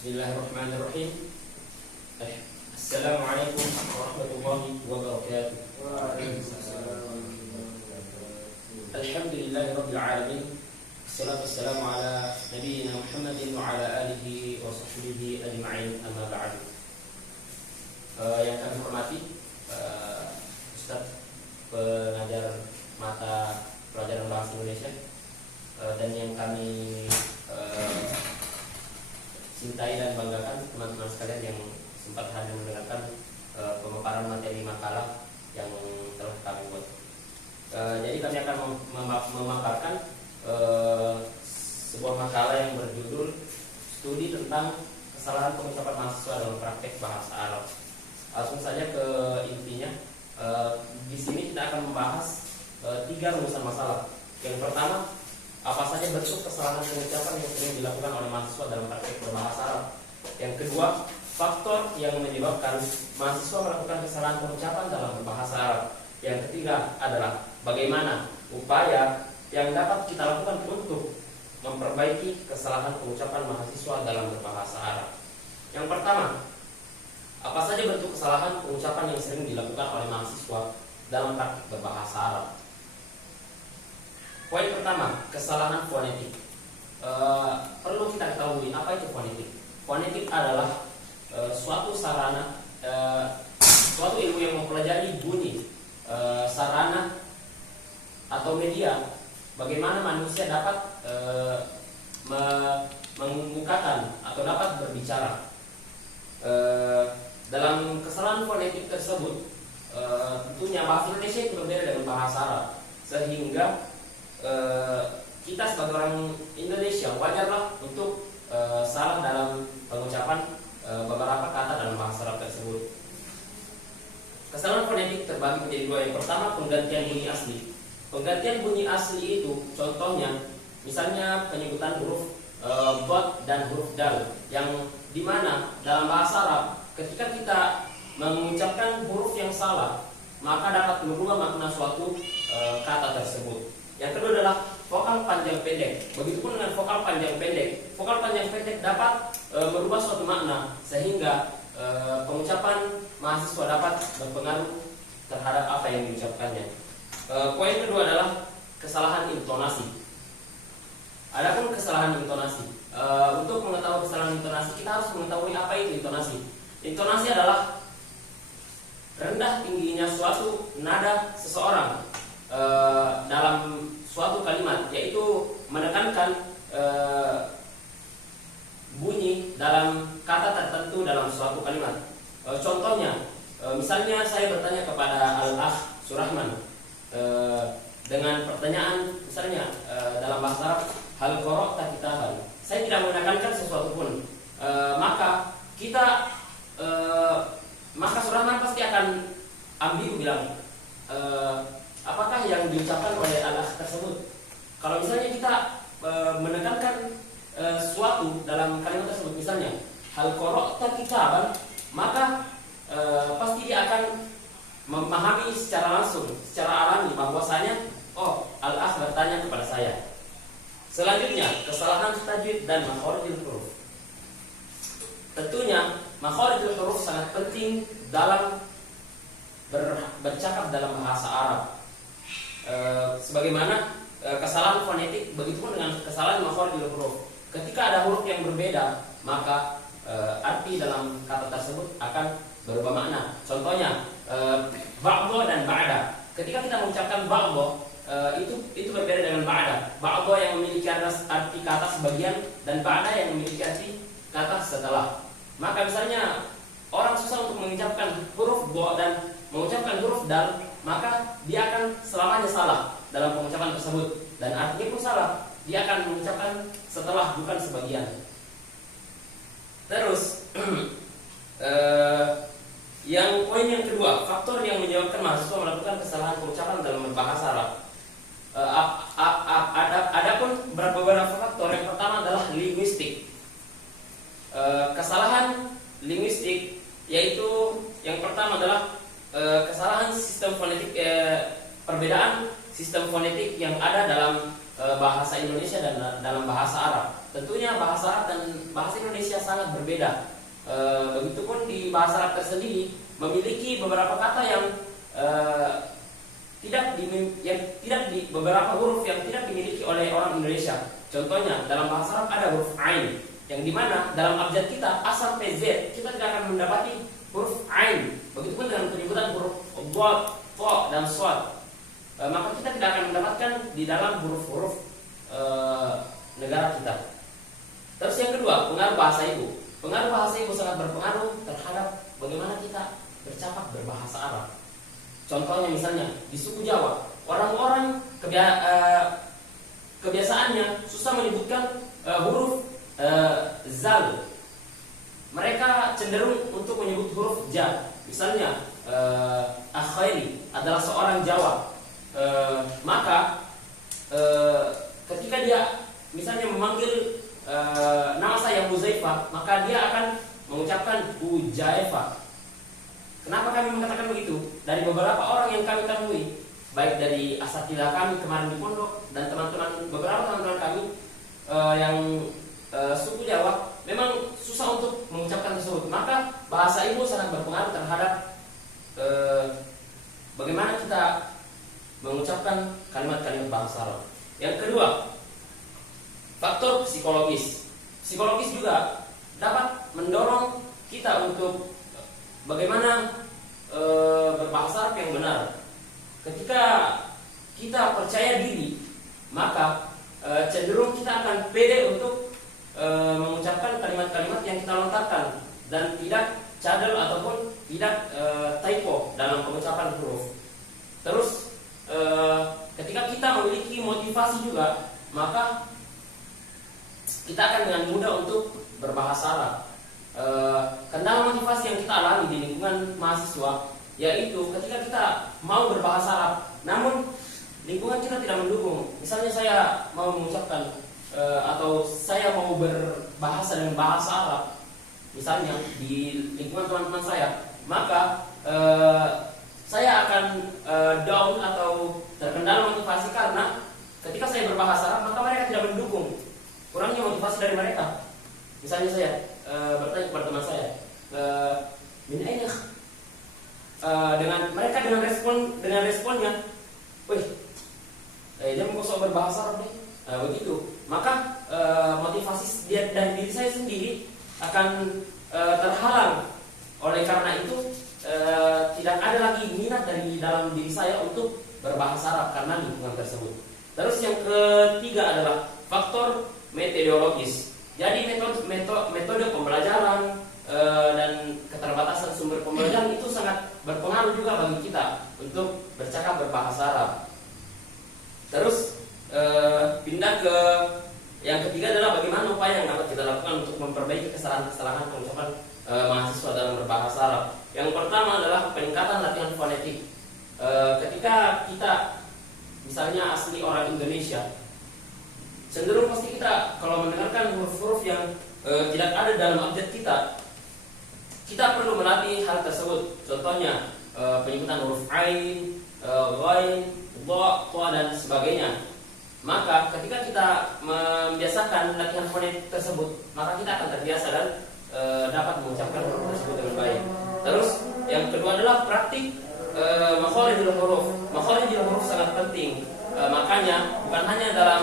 Bismillahirrahmanirrahim. Assalamualaikum warahmatullahi wabarakatuh. Alhamdulillahirabbil alamin. Wassalatu wassalamu ala nabiyyina Muhammadin wa ala alihi wa sahbihi ajma'in, amma ba'du. Yang kami hormati Ustaz pengajar mata pelajaran bahasa Indonesia, dan yang kami cintai dan banggakan teman-teman sekalian yang sempat hadir mendengarkan pemaparan materi makalah yang telah kami buat. Jadi kami akan memaparkan sebuah makalah yang berjudul Studi tentang Kesalahan Pengucapan Mahasiswa dalam Praktek Bahasa Arab. Langsung saja ke intinya. Di sini kita akan membahas 3 rumusan masalah. Yang pertama, apa saja bentuk kesalahan pengucapan yang sering dilakukan oleh mahasiswa dalam praktek berbahasa Arab. Yang kedua, faktor yang menyebabkan mahasiswa melakukan kesalahan pengucapan dalam berbahasa Arab. Yang ketiga adalah bagaimana upaya yang dapat kita lakukan untuk memperbaiki kesalahan pengucapan mahasiswa dalam berbahasa Arab. Yang pertama, apa saja bentuk kesalahan pengucapan yang sering dilakukan oleh mahasiswa dalam praktek berbahasa Arab? Poin pertama, kesalahan fonetik. Perlu kita ketahui apa itu fonetik. Fonetik adalah suatu sarana, suatu ilmu yang mempelajari bunyi, sarana atau media bagaimana manusia dapat mengemukakan atau dapat berbicara. Dalam kesalahan fonetik tersebut, tentunya bahasa Indonesia itu berbeda dengan bahasa Arab, sehingga kita sebagai orang Indonesia wajarlah untuk salah dalam pengucapan beberapa kata dalam bahasa Arab tersebut. Kesalahan fonetik terbagi menjadi 2. Yang pertama, penggantian bunyi asli. Penggantian bunyi asli itu contohnya misalnya penyebutan huruf dot dan huruf dal, yang dimana dalam bahasa Arab ketika kita mengucapkan huruf yang salah maka dapat merubah makna suatu kata tersebut. Yang kedua adalah vokal panjang pendek. Begitupun dengan vokal panjang pendek. Vokal panjang pendek dapat merubah suatu makna sehingga pengucapan mahasiswa dapat berpengaruh terhadap apa yang diucapkannya. Poin kedua adalah kesalahan intonasi. Adapun kesalahan intonasi, untuk mengetahui kesalahan intonasi kita harus mengetahui apa itu intonasi. Intonasi adalah rendah tingginya suatu nada seseorang dalam suatu kalimat, yaitu menekankan bunyi dalam kata tertentu dalam suatu kalimat. Contohnya, misalnya saya bertanya kepada Al-Akh Surahman dengan pertanyaan, misalnya dalam bahasa Arab, hal qara'ta kitaban. Saya tidak menekankan sesuatu pun, maka kita maka Surahman pasti akan ambigu bilang, apakah yang diucapkan oleh Al-Akh tersebut. Kalau misalnya kita menekankan suatu dalam kalimat tersebut, misalnya hal qara'ta kitaban, maka pasti dia akan memahami secara langsung, secara alami bahwasanya oh, Al-Akh bertanya kepada saya. Selanjutnya, kesalahan tajwid dan makharijul huruf. Tentunya makharijul huruf sangat penting dalam bercakap dalam bahasa Arab. Sebagaimana kesalahan fonetik, begitupun dengan kesalahan makharijul huruf. Ketika ada huruf yang berbeda, maka arti dalam kata tersebut akan berubah makna. Contohnya ba'dha dan ba'da. Ketika kita mengucapkan ba'dha, itu berbeda dengan ba'da. Ba'dha yang memiliki arti kata sebagian dan ba'da yang memiliki arti kata setelah. Maka misalnya orang susah untuk mengucapkan huruf ba dan mengucapkan huruf dal, maka dia akan selamanya salah dalam pengucapan tersebut, dan artinya pun salah. Dia akan mengucapkan setelah, bukan sebagian. Terus yang poin yang kedua, faktor yang menyebabkan mahasiswa melakukan kesalahan pengucapan dalam berbahasa Arab. Adapun beberapa faktor. Yang pertama adalah linguistik. Kesalahan linguistik yaitu yang pertama adalah kesalahan sistem fonetik, perbedaan sistem fonetik yang ada dalam bahasa Indonesia dan dalam bahasa Arab. tentunya bahasa Arab dan bahasa Indonesia sangat berbeda. Begitupun di bahasa Arab tersendiri memiliki beberapa kata yang beberapa huruf yang tidak dimiliki oleh orang Indonesia. Contohnya dalam bahasa Arab ada huruf ain, yang dimana dalam abjad kita A sampai Z kita tidak akan mendapati huruf ain. Begitupun dengan penyebutan huruf dhad, tha dan shad. Maka kita tidak akan mendapatkan di dalam huruf-huruf negara kita. Terus yang kedua, pengaruh bahasa ibu. Pengaruh bahasa ibu sangat berpengaruh terhadap bagaimana kita bercakap berbahasa Arab. Contohnya misalnya di suku Jawa, orang-orang kebiasaannya susah menyebutkan huruf zal. Mereka cenderung untuk menyebut huruf ja. Misalnya Akhairi adalah seorang Jawa. Maka ketika dia misalnya memanggil nama saya Huzaifah, maka dia akan mengucapkan Hujaifah. Kenapa kami mengatakan begitu? Dari beberapa orang yang kami temui, baik dari asatidzah kami kemarin di pondok dan beberapa teman-teman kami yang suku Jawa memang susah untuk mengucapkan tersebut. Maka bahasa ibu sangat berpengaruh terhadap bagaimana kita mengucapkan kalimat-kalimat bahasa Arab. Yang kedua, faktor psikologis. Psikologis juga dapat mendorong kita untuk bagaimana berbahasa Arab yang benar. Ketika kita percaya diri, maka cenderung kita akan pede untuk mengucapkan kalimat-kalimat yang kita lontarkan dan tidak cadel ataupun tidak typo dalam pengucapan huruf. Terus ketika kita memiliki motivasi juga, maka kita akan dengan mudah untuk berbahasa Arab. Kendala motivasi yang kita alami di lingkungan mahasiswa, yaitu ketika kita mau berbahasa Arab, namun lingkungan kita tidak mendukung. Misalnya saya mau mengucapkan atau saya mau berbahasa dengan bahasa Arab, misalnya di lingkungan teman-teman saya, maka saya akan down atau terkendala motivasi karena ketika saya berbahasa Arab, maka mereka tidak mendukung. Kurangnya motivasi dari mereka. Misalnya saya bertanya kepada teman saya, min aina? Dengan responnya, wih, dia mau sok berbahasa Arab nih, begitu. Maka motivasi dari diri saya sendiri akan terhalang. Oleh karena itu tidak ada lagi minat dari dalam diri saya untuk berbahasa Arab karena lingkungan tersebut. Terus yang ketiga adalah faktor metodologis. Jadi metode pembelajaran dan keterbatasan sumber pembelajaran itu sangat berpengaruh juga bagi kita untuk bercakap berbahasa Arab. Terus pindah ke yang ketiga adalah bagaimana upaya yang dapat kita lakukan untuk memperbaiki kesalahan-kesalahan pengucapan mahasiswa dalam berbahasa Arab. Yang pertama adalah peningkatan latihan fonetik. Ketika kita misalnya asli orang Indonesia, cenderung pasti kita kalau mendengarkan huruf-huruf yang tidak ada dalam abjad kita perlu melatih hal tersebut. Contohnya penyebutan huruf ain, ghain, dha, tha dan sebagainya. Maka ketika kita membiasakan latihan fonetik tersebut, maka kita akan terbiasa dan dapat mengucapkan huruf tersebut dengan baik. Terus yang kedua adalah praktik makharijul huruf. Makharijul huruf sangat penting. Makanya bukan hanya dalam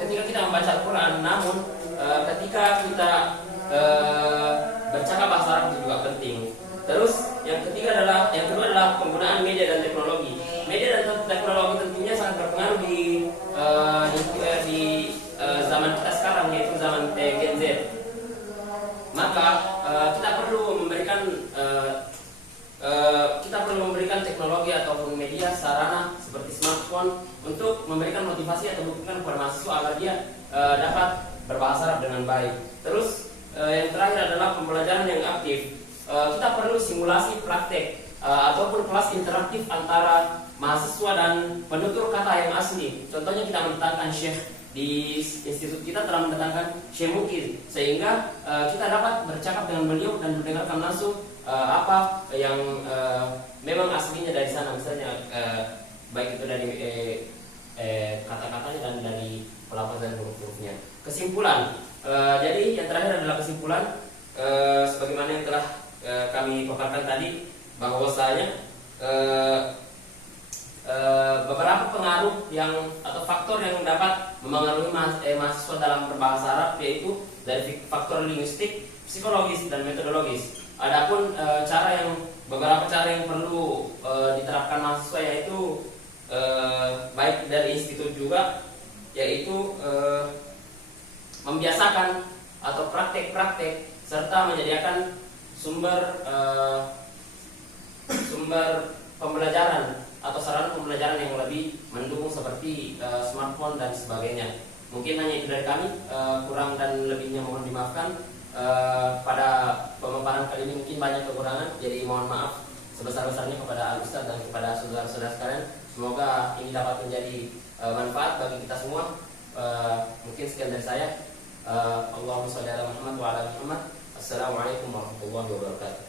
ketika kita membaca Al-Quran, namun ketika kita bercakap bahasa Arab juga penting. Terus yang kedua adalah penggunaan media dan teknologi. Media dan teknologi tentunya sangat berpengaruh di zaman kita sekarang, yaitu zaman Gen Z. Maka kita perlu memberikan teknologi ataupun media sarana seperti smartphone untuk memberikan motivasi atau dukungan kepada mahasiswa agar dia dapat berbahasa Arab dengan baik. Terus yang terakhir adalah pembelajaran yang aktif. Kita perlu simulasi praktek ataupun kelas interaktif antara mahasiswa dan penutur kata yang asli. Contohnya kita mendatangkan syekh di institut kita telah mendatangkan Syekh Mukir, sehingga kita dapat bercakap dengan beliau dan mendengarkan langsung apa yang memang aslinya dari sana, misalnya baik itu dari kata-katanya dan dari pelafaz dan huruf-hurufnya. Kesimpulan, jadi yang terakhir adalah kesimpulan, sebagaimana yang telah kami paparkan tadi, bahwasanya beberapa pengaruh atau faktor yang dapat memengaruhi mahasiswa dalam berbahasa Arab, yaitu dari faktor linguistik, psikologis, dan metodologis. Adapun beberapa cara yang perlu diterapkan mahasiswa, yaitu baik dari institut juga, yaitu membiasakan atau praktek-praktek serta menyediakan sumber pembelajaran atau sarana pembelajaran yang lebih mendukung seperti smartphone dan sebagainya. Mungkin hanya itu dari kami, kurang dan lebihnya mohon dimaafkan. Pada pemaparan kali ini mungkin banyak kekurangan, jadi mohon maaf sebesar-besarnya kepada Al-Ustaz dan kepada saudara-saudara sekalian. Semoga ini dapat menjadi manfaat bagi kita semua. Mungkin sekian dari saya. Allahumma sholli ala Muhammad wa ala ali Muhammad. Assalamualaikum warahmatullahi wabarakatuh.